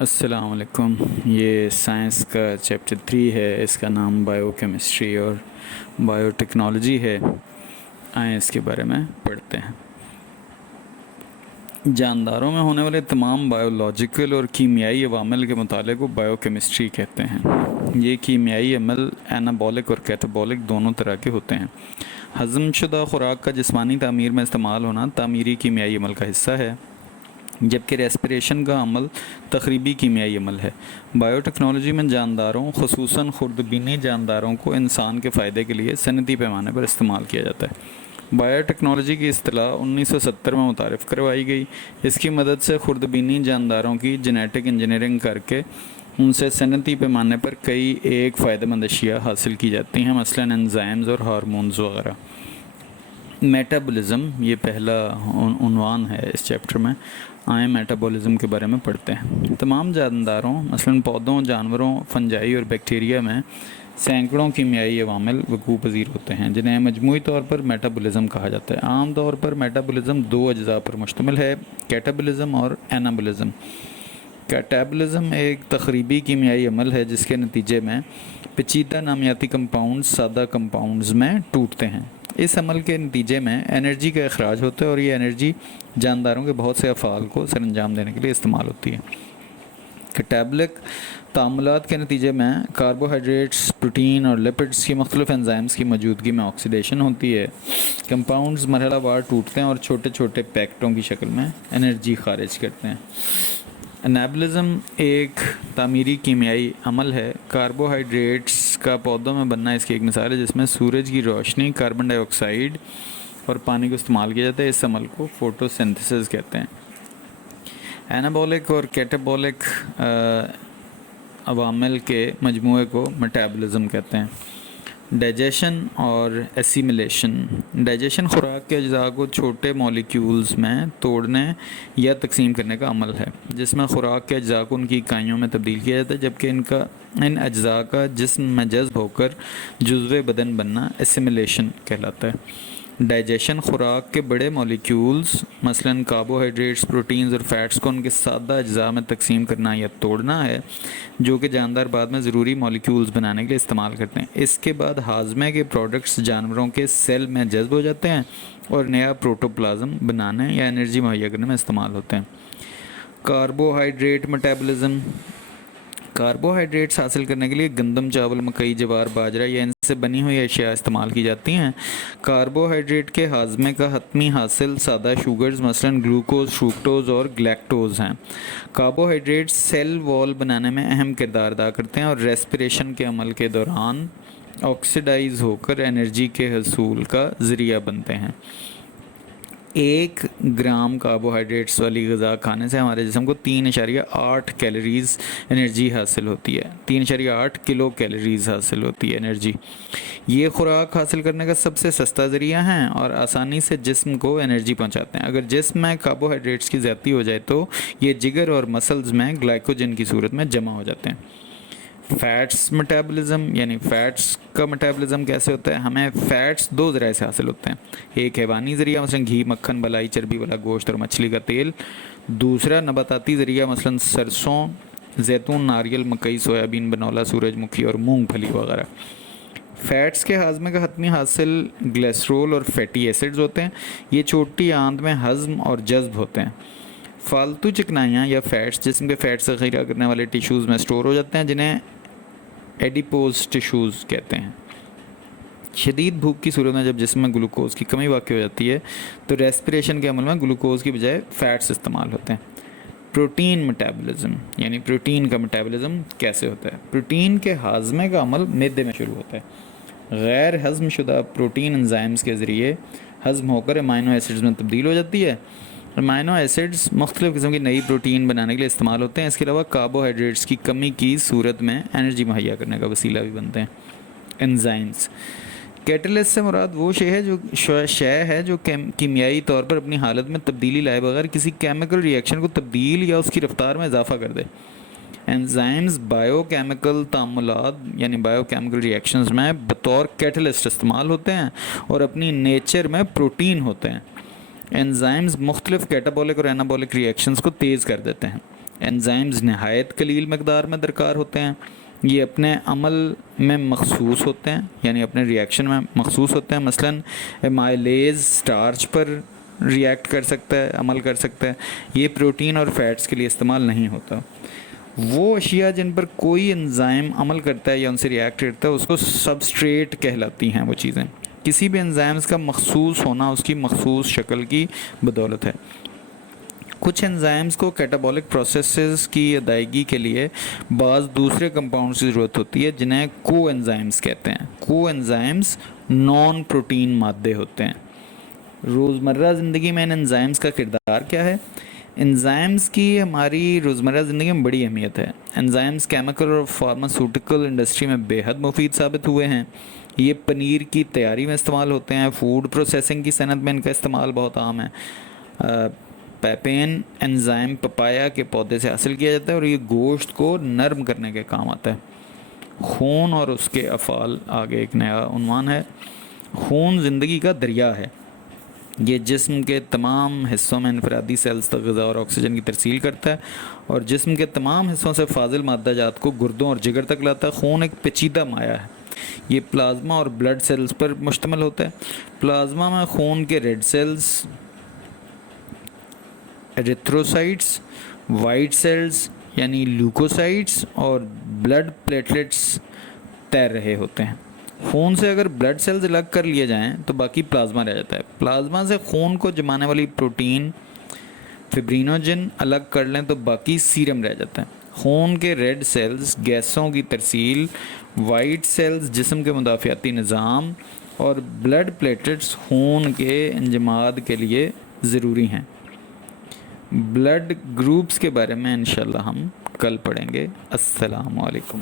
السلام علیکم. یہ سائنس کا چیپٹر 3 ہے. اس کا نام بائیو کیمسٹری اور بائیو ٹیکنالوجی ہے. آئیں اس کے بارے میں پڑھتے ہیں. جانداروں میں ہونے والے تمام بائیولوجیکل اور کیمیائی عوامل کے مطالعے کو بائیو کیمسٹری کہتے ہیں. یہ کیمیائی عمل انابولک اور کیٹابولک دونوں طرح کے ہوتے ہیں. ہضم شدہ خوراک کا جسمانی تعمیر میں استعمال ہونا تعمیری کیمیائی عمل کا حصہ ہے، جبکہ ریسپریشن کا عمل تخریبی کیمیائی عمل ہے. بائیو ٹیکنالوجی میں جانداروں، خصوصاً خردبینی جانداروں کو انسان کے فائدے کے لیے صنعتی پیمانے پر استعمال کیا جاتا ہے. بائیو ٹیکنالوجی کی اصطلاح 1970 میں متعارف کروائی گئی. اس کی مدد سے خردبینی جانداروں کی جینیٹک انجینئرنگ کر کے ان سے صنعتی پیمانے پر کئی ایک فائدہ مند اشیاء حاصل کی جاتی ہیں، مثلاً انزائمز اور ہارمونز وغیرہ. میٹابولزم یہ پہلا عنوان ہے اس چیپٹر میں. آئیں میٹابولزم کے بارے میں پڑھتے ہیں. تمام جانداروں مثلاً پودوں، جانوروں، فنجائی اور بیکٹیریا میں سینکڑوں کیمیائی عوامل وقوع پذیر ہوتے ہیں جنہیں مجموعی طور پر میٹابولزم کہا جاتا ہے. عام طور پر میٹابولزم دو اجزاء پر مشتمل ہے: کیٹابولزم اور انابولزم. کیٹابولزم ایک تخریبی کیمیائی عمل ہے جس کے نتیجے میں پیچیدہ نامیاتی کمپاؤنڈز سادہ کمپاؤنڈز میں ٹوٹتے ہیں. اس عمل کے نتیجے میں انرجی کا اخراج ہوتا ہے اور یہ انرجی جانداروں کے بہت سے افعال کو سر انجام دینے کے لیے استعمال ہوتی ہے. کیٹابولک تعاملات کے نتیجے میں کاربوہائیڈریٹس، پروٹین اور لپڈس کی مختلف انزائمز کی موجودگی میں آکسیڈیشن ہوتی ہے. کمپاؤنڈز مرحلہ وار ٹوٹتے ہیں اور چھوٹے چھوٹے پیکٹوں کی شکل میں انرجی خارج کرتے ہیں. انابولزم ایک تعمیری کیمیائی عمل ہے. کاربوہائیڈریٹس کا پودوں میں بننا اس کی ایک مثال ہے، جس میں سورج کی روشنی، کاربن ڈائی آکسائیڈ اور پانی کو استعمال کیا جاتا ہے. اس عمل کو فوٹو سنتھسس کہتے ہیں. انابولک اور کیٹابولک عوامل کے مجموعے کو میٹابولزم کہتے ہیں. ڈائجیشن اور ایسیمیلیشن. ڈائجیشن خوراک کے اجزاء کو چھوٹے مولیکیولز میں توڑنے یا تقسیم کرنے کا عمل ہے، جس میں خوراک کے اجزاء کو ان کی اکائیوں میں تبدیل کیا جاتا ہے، جبکہ ان اجزاء کا جسم میں جذب ہو کر جزو بدن بننا ایسیمیلیشن کہلاتا ہے. ڈائجیشن خوراک کے بڑے مولیکیولز مثلاً کاربوہائیڈریٹس، پروٹینز اور فیٹس کو ان کے سادہ اجزاء میں تقسیم کرنا یا توڑنا ہے، جو کہ جاندار بعد میں ضروری مولیکیولز بنانے کے لیے استعمال کرتے ہیں. اس کے بعد ہاضمے کے پروڈکٹس جانوروں کے سیل میں جذب ہو جاتے ہیں اور نیا پروٹوپلازم بنانے یا انرجی مہیا کرنے میں استعمال ہوتے ہیں. Carbohydrate metabolism. کاربوہائیڈریٹس حاصل کرنے کے لیے گندم، چاول، مکئی، جوار، باجرہ یا ان سے بنی ہوئی اشیاء استعمال کی جاتی ہیں. کاربوہائیڈریٹ کے ہاضمے کا حتمی حاصل سادہ شوگرز مثلاً گلوکوز، فرکٹوز اور گلیکٹوز ہیں. کاربوہائیڈریٹس سیل وال بنانے میں اہم کردار ادا کرتے ہیں اور ریسپریشن کے عمل کے دوران آکسیڈائز ہو کر انرجی کے حصول کا ذریعہ بنتے ہیں. 1 گرام کاربوہائیڈریٹس والی غذا کھانے سے ہمارے جسم کو 3.8 کیلوریز انرجی حاصل ہوتی ہے. 3.8 کلو کیلوریز حاصل ہوتی ہے انرجی. یہ خوراک حاصل کرنے کا سب سے سستا ذریعہ ہیں اور آسانی سے جسم کو انرجی پہنچاتے ہیں. اگر جسم میں کاربوہائیڈریٹس کی زیادتی ہو جائے تو یہ جگر اور مسلز میں گلائکوجن کی صورت میں جمع ہو جاتے ہیں. فیٹس میٹابولزم یعنی فیٹس کا میٹابولزم کیسے ہوتا ہے؟ ہمیں فیٹس 2 ذرائع سے حاصل ہوتے ہیں. ایک حیوانی ذریعہ مثلاً گھی، مکھن، بلائی، چربی والا گوشت اور مچھلی کا تیل. دوسرا نباتاتی ذریعہ مثلاً سرسوں، زیتون، ناریل، مکئی، سویابین، بنولا، سورج مکھی اور مونگ پھلی وغیرہ. فیٹس کے ہاضمے کا حتمی حاصل گلیسرول اور فیٹی ایسڈز ہوتے ہیں. یہ چھوٹی آنت میں ہضم اور جذب ہوتے ہیں. فالتو چکنائیاں یا فیٹس جسم کے فیٹ سے ذخیرہ کرنے والے ٹیشوز میں سٹور ہو جاتے ہیں، جنہیں ایڈیپوز ٹیشوز کہتے ہیں. شدید بھوک کی صورت میں جب جسم میں گلوکوز کی کمی واقع ہو جاتی ہے تو ریسپریشن کے عمل میں گلوکوز کی بجائے فیٹس استعمال ہوتے ہیں. پروٹین میٹابولزم یعنی پروٹین کا میٹابولزم کیسے ہوتا ہے؟ پروٹین کے ہاضمے کا عمل معدے میں شروع ہوتا ہے. غیر ہضم شدہ پروٹین انزائمز کے ذریعے ہضم ہو کر امائنو ایسڈز میں تبدیل ہو جاتی ہے. امائنو ایسڈز مختلف قسم کی نئی پروٹین بنانے کے لیے استعمال ہوتے ہیں. اس کے علاوہ کاربوہائیڈریٹس کی کمی کی صورت میں انرجی مہیا کرنے کا وسیلہ بھی بنتے ہیں. انزائمز. کیٹلسٹ سے مراد وہ شے ہے جو کیمیائی طور پر اپنی حالت میں تبدیلی لائے بغیر کسی کیمیکل ری ایکشن کو تبدیل یا اس کی رفتار میں اضافہ کر دے. انزائمز بائیو کیمیکل تعاملات یعنی بائیو کیمیکل ری ایکشنز میں بطور کیٹلسٹ استعمال ہوتے ہیں اور اپنی نیچر میں پروٹین ہوتے ہیں. انزائمز مختلف کیٹابولک اور انابولک ری ایکشنز کو تیز کر دیتے ہیں. انزائمز نہایت قلیل مقدار میں درکار ہوتے ہیں، یہ اپنے عمل میں مخصوص ہوتے ہیں، یعنی اپنے ریئیکشن میں مخصوص ہوتے ہیں. مثلاً مائلیز سٹارچ پر ریئیکٹ کر سکتا ہے، عمل کر سکتا ہے. یہ پروٹین اور فیٹس کے لیے استعمال نہیں ہوتا. وہ اشیاء جن پر کوئی انزائم عمل کرتا ہے یا ان سے ریئیکٹ کرتا ہے اس کو سبسٹریٹ کہلاتی ہیں. وہ چیزیں کسی بھی انزائمز کا مخصوص ہونا اس کی مخصوص شکل کی بدولت ہے. کچھ انزائمز کو کیٹابولک پروسیسز کی ادائیگی کے لیے بعض دوسرے کمپاؤنڈز کی ضرورت ہوتی ہے جنہیں کو انزائمز کہتے ہیں. کو انزائمز نان پروٹین مادے ہوتے ہیں. روزمرہ زندگی میں ان انزائمز کا کردار کیا ہے؟ انزائمز کی ہماری روزمرہ زندگی میں بڑی اہمیت ہے. انزائمز کیمیکل اور فارماسیوٹیکل انڈسٹری میں بے حد مفید ثابت ہوئے ہیں. یہ پنیر کی تیاری میں استعمال ہوتے ہیں، فوڈ پروسیسنگ کی صنعت میں ان کا استعمال بہت عام ہے. پیپین انزائم پپایا کے پودے سے حاصل کیا جاتا ہے اور یہ گوشت کو نرم کرنے کے کام آتا ہے. خون اور اس کے افعال آگے ایک نیا عنوان ہے. خون زندگی کا دریا ہے. یہ جسم کے تمام حصوں میں انفرادی سیلز تک غذا اور آکسیجن کی ترسیل کرتا ہے اور جسم کے تمام حصوں سے فاضل مادہ جات کو گردوں اور جگر تک لاتا ہے. خون ایک پیچیدہ مائع ہے. یہ پلازما اور بلڈ سیلز پر مشتمل ہوتا ہے. پلازما میں خون کے ریڈ سیلز، ایریتھروسائٹس، وائٹ سیلز یعنی لیوکوسائٹس اور بلڈ پلیٹلیٹس تیر رہے ہوتے ہیں. خون سے اگر بلڈ سیلز الگ کر لیے جائیں تو باقی پلازما رہ جاتا ہے. پلازما سے خون کو جمانے والی پروٹین فبرینوجن الگ کر لیں تو باقی سیرم رہ جاتا ہے. خون کے ریڈ سیلز گیسوں کی ترسیل، وائٹ سیلز جسم کے مدافعاتی نظام اور بلڈ پلیٹلیٹس خون کے انجماد کے لیے ضروری ہیں. بلڈ گروپس کے بارے میں انشاءاللہ ہم کل پڑھیں گے. السلام علیکم.